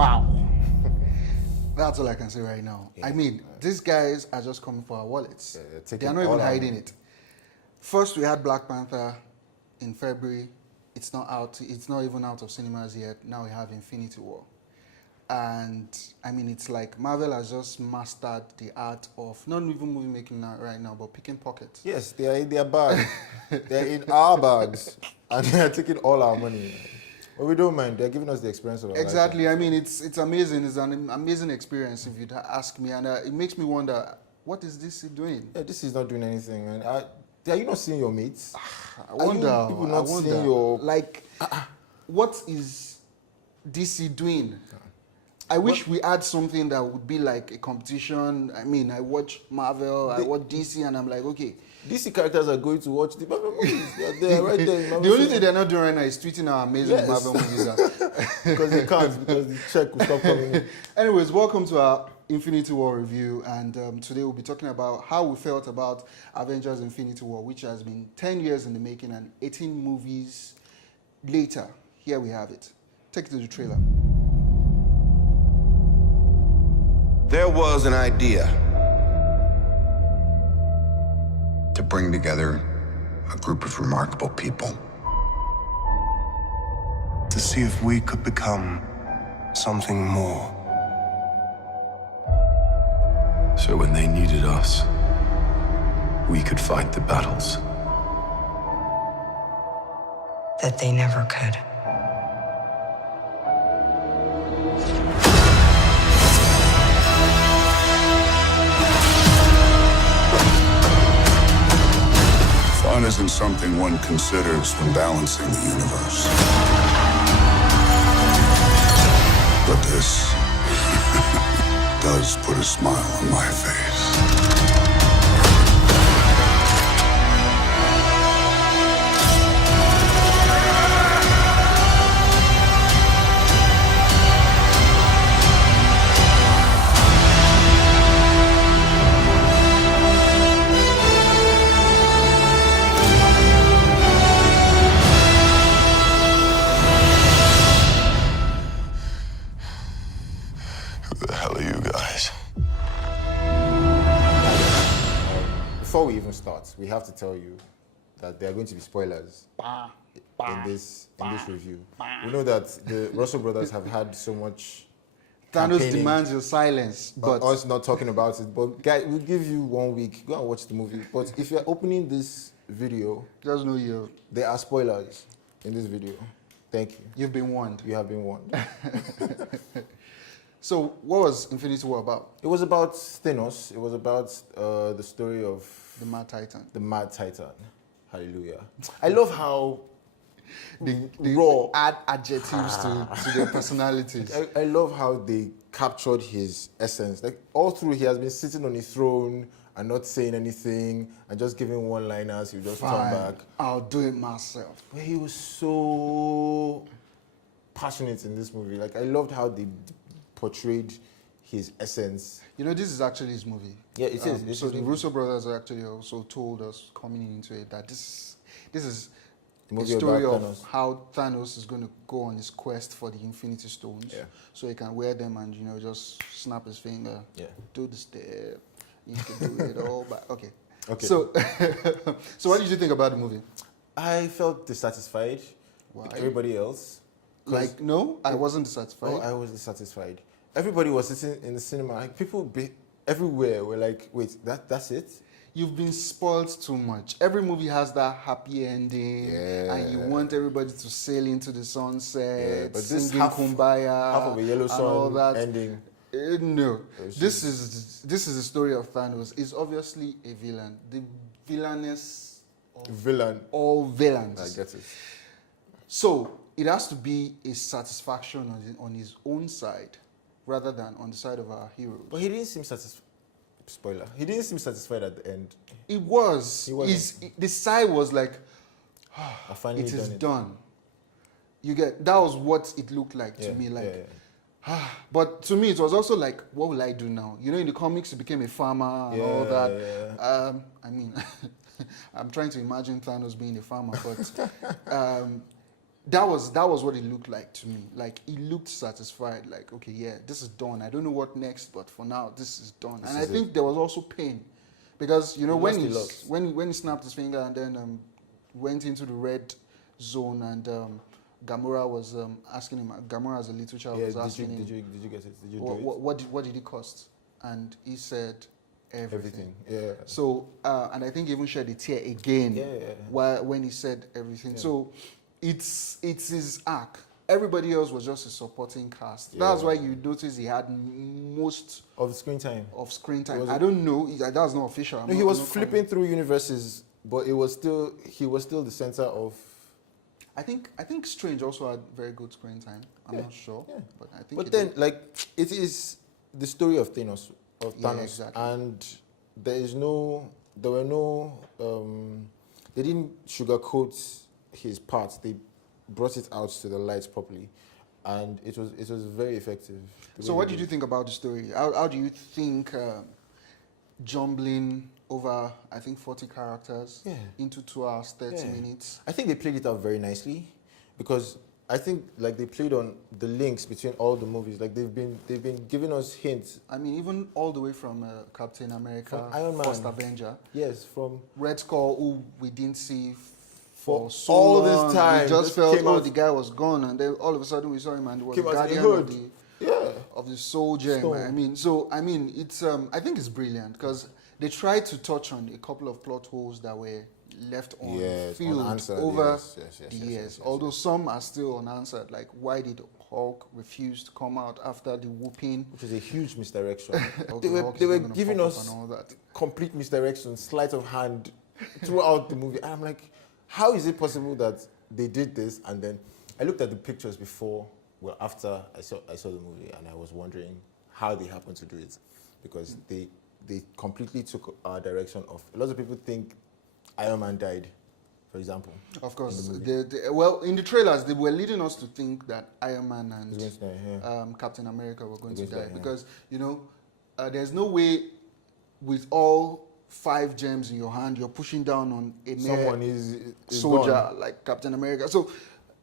Wow. That's all I can say right now. Yeah. I mean, these guys are just coming for our wallets. Yeah, they are not even hiding it. First, we had Black Panther in February. It's not out. It's not even out of cinemas yet. Now we have Infinity War. And I mean, it's like Marvel has just mastered the art of not even movie making right now, but picking pockets. Yes, they are in their bag. They're in our bags. And they are taking all our money. But we don't mind. They're giving us the experience of our Exactly. lifetime. I mean, it's amazing. It's an amazing experience if you'd ask me. And it makes me wonder, what is this doing? Yeah, this is not doing anything, man. Are you not seeing your mates? I wonder. Are you people not I wonder. seeing your... Like, what is DC doing? I wish we had something that would be like a competition. I mean, I watch Marvel, I watch DC, and I'm like, okay. DC characters are going to watch the Marvel movies. They're right there. The only thing they're not doing right now is tweeting our amazing Marvel movies. Because they can't, because the check will stop coming in. Anyways, welcome to our Infinity War review, and today we'll be talking about how we felt about Avengers Infinity War, which has been 10 years in the making and 18 movies later. Here we have it. Take it to the trailer. There was an idea to bring together a group of remarkable people to see if we could become something more. So when they needed us, we could fight the battles that they never could. Fun isn't something one considers when balancing the universe. But this does put a smile on my face. Who the hell are you guys? Before we even start, we have to tell you that there are going to be spoilers in this review. We know that the Russell brothers have had so much Thanos campaigning demands your silence, but us not talking about it. But guys, we'll give you 1 week. Go and watch the movie. But if you're opening this video, just know there are spoilers in this video. Thank you. you've been warned. You have been warned. So, what was Infinity War about? It was about Thanos. It was about the story of The Mad Titan. the Mad Titan. Hallelujah. I love how They raw. add adjectives to their personalities. I love how they captured his essence. Like all through, he has been sitting on his throne and not saying anything and just giving one-liners. He just turn Fine, back. I'll do it myself. But he was so passionate in this movie. Like I loved how they portrayed his essence. You know, this is actually his movie. Yeah, it is. It's So his the movie. Russo brothers actually also told us coming into it that this is The a movie story about of Thanos. how Thanos is going to go on his quest for the Infinity Stones. Yeah. So he can wear them and, just snap his finger. Yeah. Do the step. You can do it all. But okay. Okay. So, so what did you think about the movie? I felt dissatisfied. Why? Like everybody else. Like, no, I wasn't dissatisfied. Oh, I was dissatisfied. Everybody was sitting in the cinema. Like people everywhere were like, "Wait, that's it?" You've been spoiled too much. Every movie has that happy ending, and you want everybody to sail into the sunset, but this singing half Kumbaya, of a yellow and all sun that. ending. No, was this is the story of Thanos. He's obviously a villain. The villainous of Villain. all villains. I get it. So it has to be a satisfaction on his own side, rather than on the side of our heroes. But he didn't seem satisfied. Spoiler. He didn't seem satisfied at the end. It was. He wasn't. The sigh was like, I finally it is done it. done. You get, that was what it looked like to Yeah, me. Like, yeah. But to me, it was also like, what will I do now? You know, in the comics, he became a farmer and all that. Yeah. I mean, I'm trying to imagine Thanos being a farmer, but that was what it looked like to me. Like he looked satisfied. Like, okay, yeah, this is done. I don't know what next, but for now, this is done. And I think there was also pain, because you know when he snapped his finger and then went into the red zone, and Gamora was asking him. Gamora as a little child was asking him. Did you get it? Did you do what did it cost? And he said everything. Yeah. So and I think he even shed a tear again. When he said everything. So it's his arc. Everybody else was just a supporting cast. That's why you notice he had most of screen time. I don't know. That's not official. No, he was flipping through universes, but he was still the center of. I think Strange also had very good screen time. I'm not sure, but I think. But then, it is the story of Thanos, exactly. And there were no. They didn't sugarcoat his parts. They brought it out to the light properly, and it was very effective. So, what did you think about the story? How do you think jumbling over, I think, 40 characters into 2 hours, 30 minutes? I think they played it out very nicely, because I think they played on the links between all the movies. Like they've been giving us hints. I mean, even all the way from Captain America, from Iron Man, First Avenger. Yes, from Red Skull, who we didn't see for so all long. this time. We just felt, the guy was gone, and then all of a sudden we saw him, and he was the guardian of the soul gem. I mean, it's I think it's brilliant, because they tried to touch on a couple of plot holes that were left unfilled over the years. Although some are still unanswered, like why did Hulk refuse to come out after the whooping? Which is a huge misdirection. they were giving us complete misdirection, sleight of hand throughout the movie. And I'm like, how is it possible that they did this? And then I looked at the pictures after I saw the movie, and I was wondering how they happened to do it, because they completely took our direction off. A lot of people think Iron Man died, for example. Of course. In the trailers, they were leading us to think that Iron Man and Captain America were going to die. Because, there's no way with all 5 gems in your hand, you're pushing down on a soldier gone. Like Captain America. So,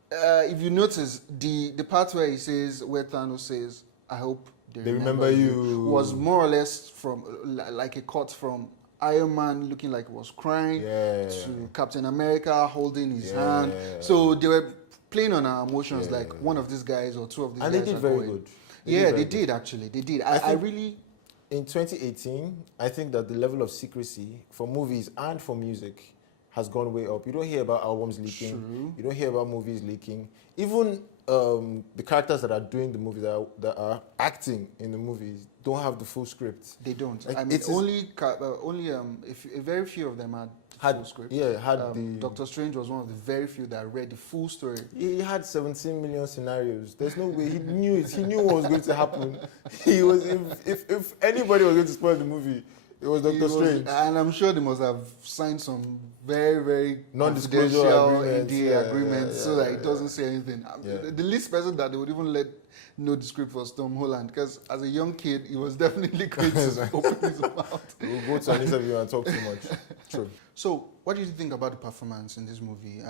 if you notice, the part where where Thanos says, I hope they remember you, was more or less from like a cut from Iron Man looking like he was crying to Captain America holding his hand. So they were playing on our emotions, like one of these guys or 2 of these guys. And they did very good. They did actually. They did. I really. In 2018, I think that the level of secrecy for movies and for music has gone way up. You don't hear about albums leaking. True. You don't hear about movies leaking. Even the characters that are doing the movies, that are acting in the movies, don't have the full script. They don't. Like, I mean, only a very few of them had full script. Yeah, Doctor Strange was one of the very few that read the full story. He had 17 million scenarios. There's no way he knew it. He knew what was going to happen. He was if anybody was going to spoil the movie, it was Doctor Strange. And I'm sure they must have signed some very, very non-disclosure agreements so that it doesn't say anything. The least person that they would even let know the script was Tom Holland, because as a young kid, he was definitely going to open his mouth. We'll go to an interview and talk too much. True. So, what do you think about the performance in this movie?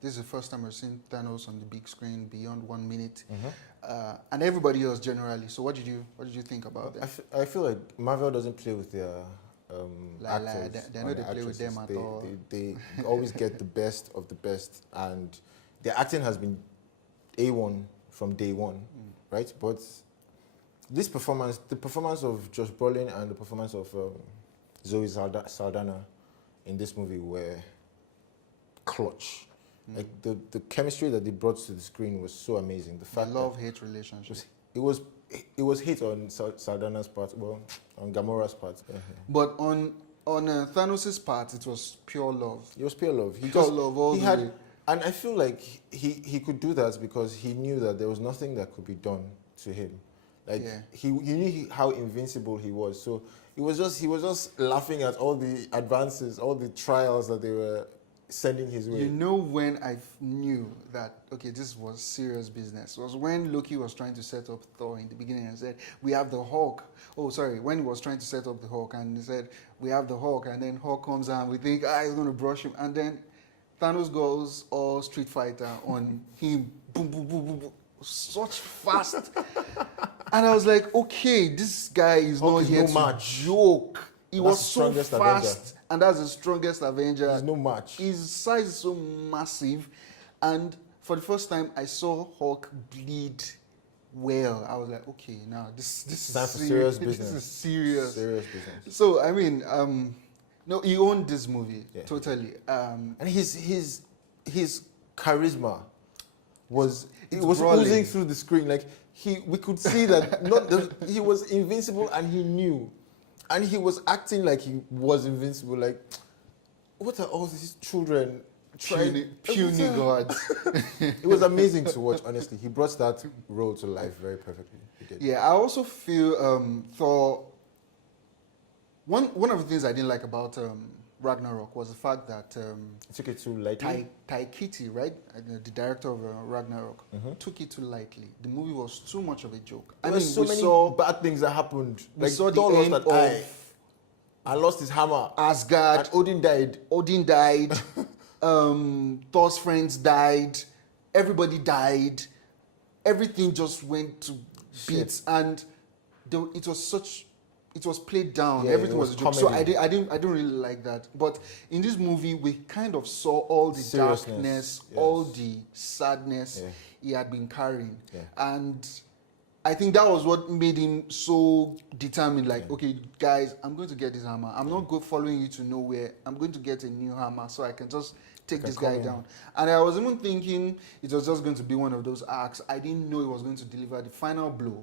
This is the first time I've seen Thanos on the big screen beyond 1 minute, and everybody else generally. So, what did you think about that? I feel like Marvel doesn't play with their actors. They know they play with them at all. They always get the best of the best, and their acting has been A1 from day one, right? But this performance, the performance of Josh Brolin and the performance of Zoe Saldana in this movie were clutch. Like the chemistry that they brought to the screen was so amazing. The fact love-hate relationship. It was hate on Saldana's part, on Gamora's part. But on Thanos' part, it was pure love. It was pure love. And I feel like he could do that because he knew that there was nothing that could be done to him. Like he knew how invincible he was. So he was just laughing at all the advances, all the trials that they were sending his way. You know when I knew that, okay, this was serious business, was when Loki was trying to set up Thor in the beginning and said, we have the Hulk. When he was trying to set up the Hulk and he said, we have the Hulk, and then Hulk comes out and we think, he's going to brush him. And then Thanos goes all Street Fighter on him, boom, boom, boom, boom, boom, such fast. And I was like, okay, this guy is not here to joke. He was so fast, and that's the strongest Avenger. There's no match. His size is so massive, and for the first time, I saw Hulk bleed well. I was like, okay, now this is time for serious business. This is serious. Serious business. So I mean, no, he owned this movie totally. And his charisma was brawling. oozing through the screen. Like we could see that he was invincible, and he knew, and he was acting like he was invincible. Like, what are all these children? Puny gods. It was amazing to watch, honestly. He brought that role to life very perfectly. He did. Yeah, I also feel Thor. One of the things I didn't like about Ragnarok was the fact that Took it too lightly. Taikiti, right, the director of Ragnarok, took it too lightly. The movie was too much of a joke. There were so many bad things that happened. We saw the end of I lost his hammer. Asgard. And Odin died. Odin died. Thor's friends died. Everybody died. Everything just went to bits, and it was played down. Yeah, Everything was a joke. So comedy. I didn't really like that. But in this movie, we kind of saw all the darkness, all the sadness he had been carrying, and I think that was what made him so determined. Like, okay, guys, I'm going to get this hammer. I'm not following you to nowhere. I'm going to get a new hammer so I can just take this guy down. And I was even thinking it was just going to be one of those arcs. I didn't know it was going to deliver the final blow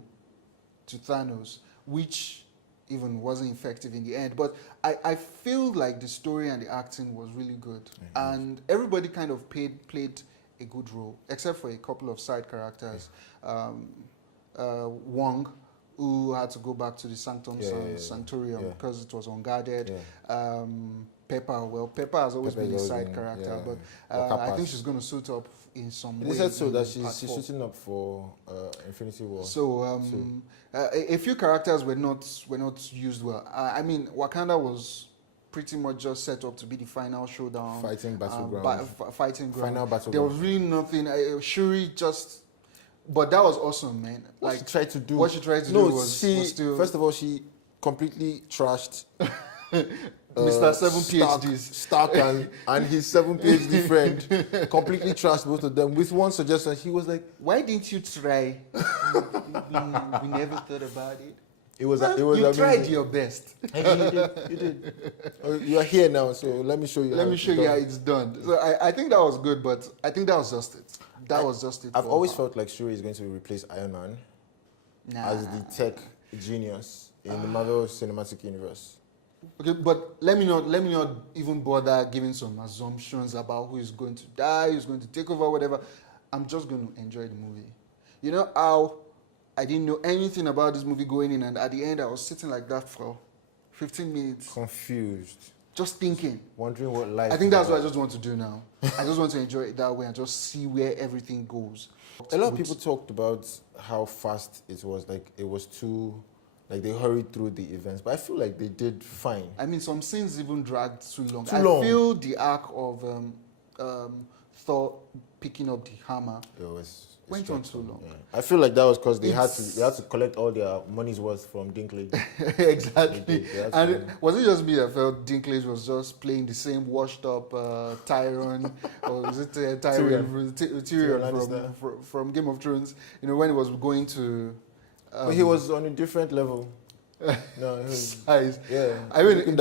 to Thanos, which even wasn't effective in the end. But I feel like the story and the acting was really good. And everybody kind of played a good role, except for a couple of side characters. Wong, who had to go back to the Sanctum Sanctorium because it was unguarded. Pepper has always been a side character, but I think she's going to suit up in some way. They said so that she's suiting up for Infinity War. So a few characters were not used well. I mean, Wakanda was pretty much just set up to be the final showdown, Fighting battleground. Fighting ground. Final battleground. There was really nothing. Shuri just. But that was awesome, man. What she tried to do was still... First of all, she completely trashed Mr. 7 PhDs. Stark and his 7 PhD friend. Completely trashed both of them. With one suggestion, he was like, why didn't you try? we never thought about it. It was you amazing. Tried your best. You did. You are here now, so let me show you. Let me show you how it's done. So I think that was good, but I think that was just it. I've always felt like Shuri is going to replace Iron Man as the tech genius in the Marvel Cinematic Universe. Okay, but let me not even bother giving some assumptions about who is going to die, who's going to take over, whatever. I'm just going to enjoy the movie. You know how I didn't know anything about this movie going in, and at the end I was sitting like that for 15 minutes. Confused. Just thinking. Wondering what life I think that's what I just want to do now. I just want to enjoy it that way and just see where everything goes. A lot of people talked about how fast it was. Like, it was too... Like, they hurried through the events. But I feel like they did fine. I mean, some scenes even dragged too long. I feel the arc of Thor picking up the hammer went on too long. Yeah. I feel like that was because they had to collect all their money's worth from Dinklage. Exactly. And was it just me that felt Dinklage was just playing the same washed up Tyrion, or was it Tyrion from Game of Thrones? You know, when he was going to. But he was on a different level. No, he was, yeah. I mean,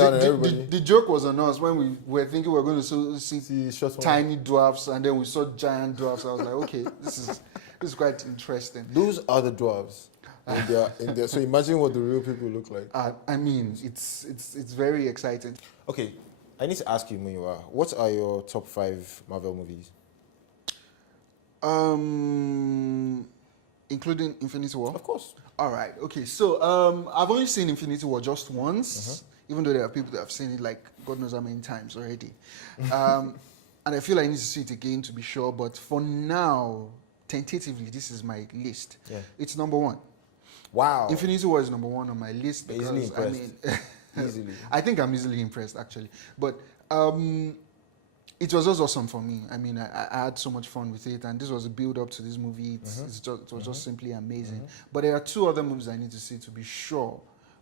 the joke was on us when we were thinking we were going to see tiny dwarfs, and then we saw giant dwarfs. I was like, okay, this is quite interesting. Those are the dwarves. In their, so imagine what the real people look like. I mean, it's very exciting. Okay, I need to ask you, Muyiwa, what are your top 5 Marvel movies? Including Infinity War? Of course. All right. Okay. So I've only seen Infinity War just once, even though there are people that have seen it like God knows how many times already. And I feel I need to see it again to be sure. But for now, tentatively, this is my list. Yeah. It's number 1. Wow. Infinity War is number 1 on my list because easily impressed. I mean, easily. I think I'm easily impressed actually. But it was just awesome for me. I mean, I had so much fun with it, and this was a build up to this movie. It was just simply amazing. But there are 2 other movies I need to see to be sure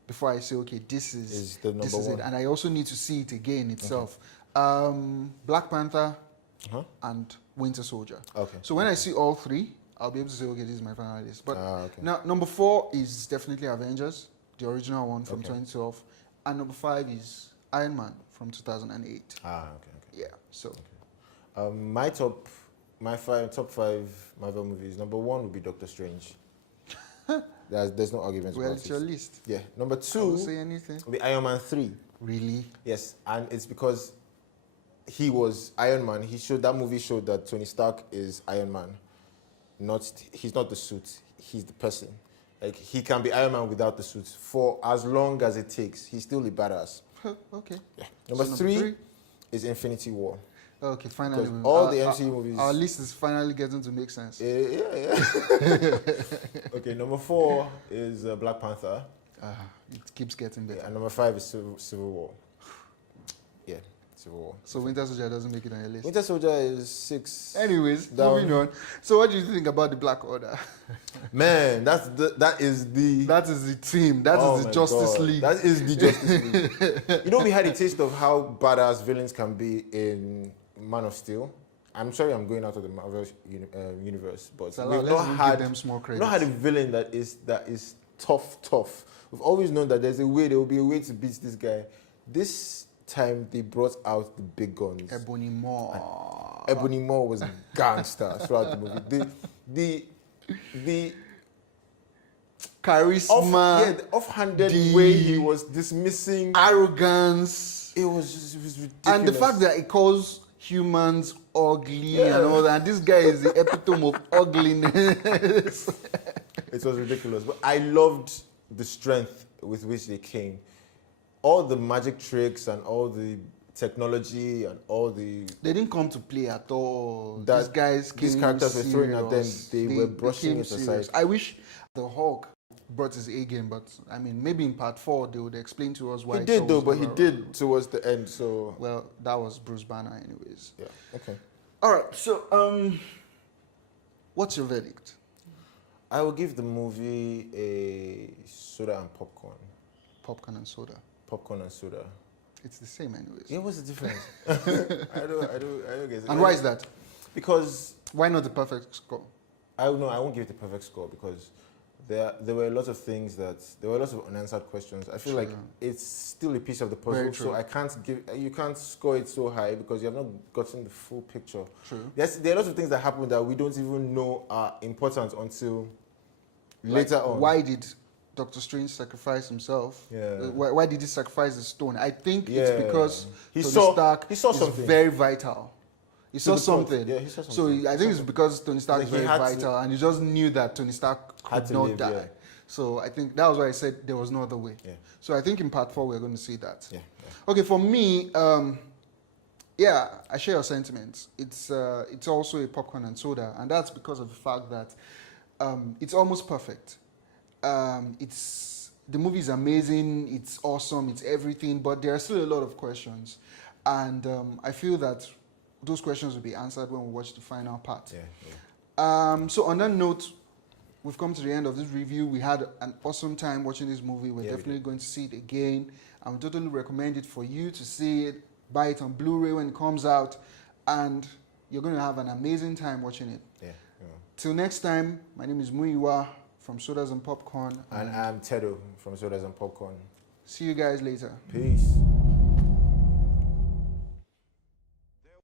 before I say, okay, this is the number one. it. And I also need to see it again itself. Black Panther and Winter Soldier. Okay. So when I see all 3, I'll be able to say, okay, this is my final list. But okay. now, number 4 is definitely Avengers, the original one from 2012. And number 5 is Iron Man from 2008. Okay. Yeah, so. My top 5 Marvel movies. Number 1 would be Doctor Strange. There's no argument Well, about it's it. your list. Yeah. Number I 2 will say anything. would be Iron Man 3. Really? Yes, and it's because he was Iron Man. That movie showed that Tony Stark is Iron Man. He's not the suit. He's the person. Like, he can be Iron Man without the suit for as long as it takes. He's still a badass. Okay. Yeah. Number So 3 is Infinity War. Okay, finally. Because all the MCU movies. Our list is finally getting to make sense. Yeah. Okay, number 4 is Black Panther. It keeps getting better. And number 5 is Civil War. Yeah, Civil War. So Winter Soldier doesn't make it on your list. Winter Soldier is 6. Anyways, down. moving on. So what do you think about the Black Order? Man, that is the team. That is the my Justice God. League. That is the Justice League. You know, we had a taste of how badass villains can be in Man of Steel. I'm sorry, I'm going out of the Marvel universe, but So we've let's not had them small credit. not had a villain that is tough. We've always known that there will be a way to beat this guy. This time they brought out the big guns. Ebony Maw. Ebony Maw was gangster throughout the movie. The charisma, the offhanded way he was dismissing arrogance. it was ridiculous. And the fact that it calls humans ugly and all that. And this guy is the epitome of ugliness. It was ridiculous. But I loved the strength with which they came. All the magic tricks and all the technology and all the... They didn't come to play at all. These characters were throwing at them. They were brushing it aside. I wish the Hulk brought his A game, but I mean, maybe in part 4 they would explain to us why. He did though, but he did towards the end. So well, that was Bruce Banner, anyways. yeah, okay. All right. So, what's your verdict? I will give the movie a soda and popcorn. Popcorn and soda. Popcorn and soda. It's the same, anyways. Yeah, what's the difference? I don't get it. And why is that? Because Why not the perfect score? I won't give it a perfect score because there were a lot of things there were lots of unanswered questions. I feel like it's still a piece of the Very puzzle, true. so you can't score it so high because you have not gotten the full picture. True. There are lots of things that happen that we don't even know are important until later on. Why did Doctor Strange sacrifice himself? Yeah. Why did he sacrifice the stone? I think Yeah. it's because He Tony saw Stark is something. very vital. He saw the point. something. Yeah, he saw So something. I think it's because Tony Stark Like is he very had to- vital, and he just knew that Tony Stark Had could to not live, die. yeah. So I think that was why I said there was no other way. Yeah. So I think in part 4 we're going to see that. Yeah. Okay, for me, yeah, I share your sentiments. It's also a popcorn and soda, and that's because of the fact that it's almost perfect. The movie is amazing, it's awesome, it's everything, but there are still a lot of questions, and I feel that those questions will be answered when we watch the final part. Yeah. So on that note, we've come to the end of this review. We had an awesome time watching this movie. We're definitely going to see it again. I would totally recommend it for you to see it. Buy it on Blu-ray when it comes out, and you're going to have an amazing time watching it. Yeah. Till next time, my name is Muiwa from Sodas and Popcorn. And I'm Tedo from Sodas and Popcorn. See you guys later. Peace.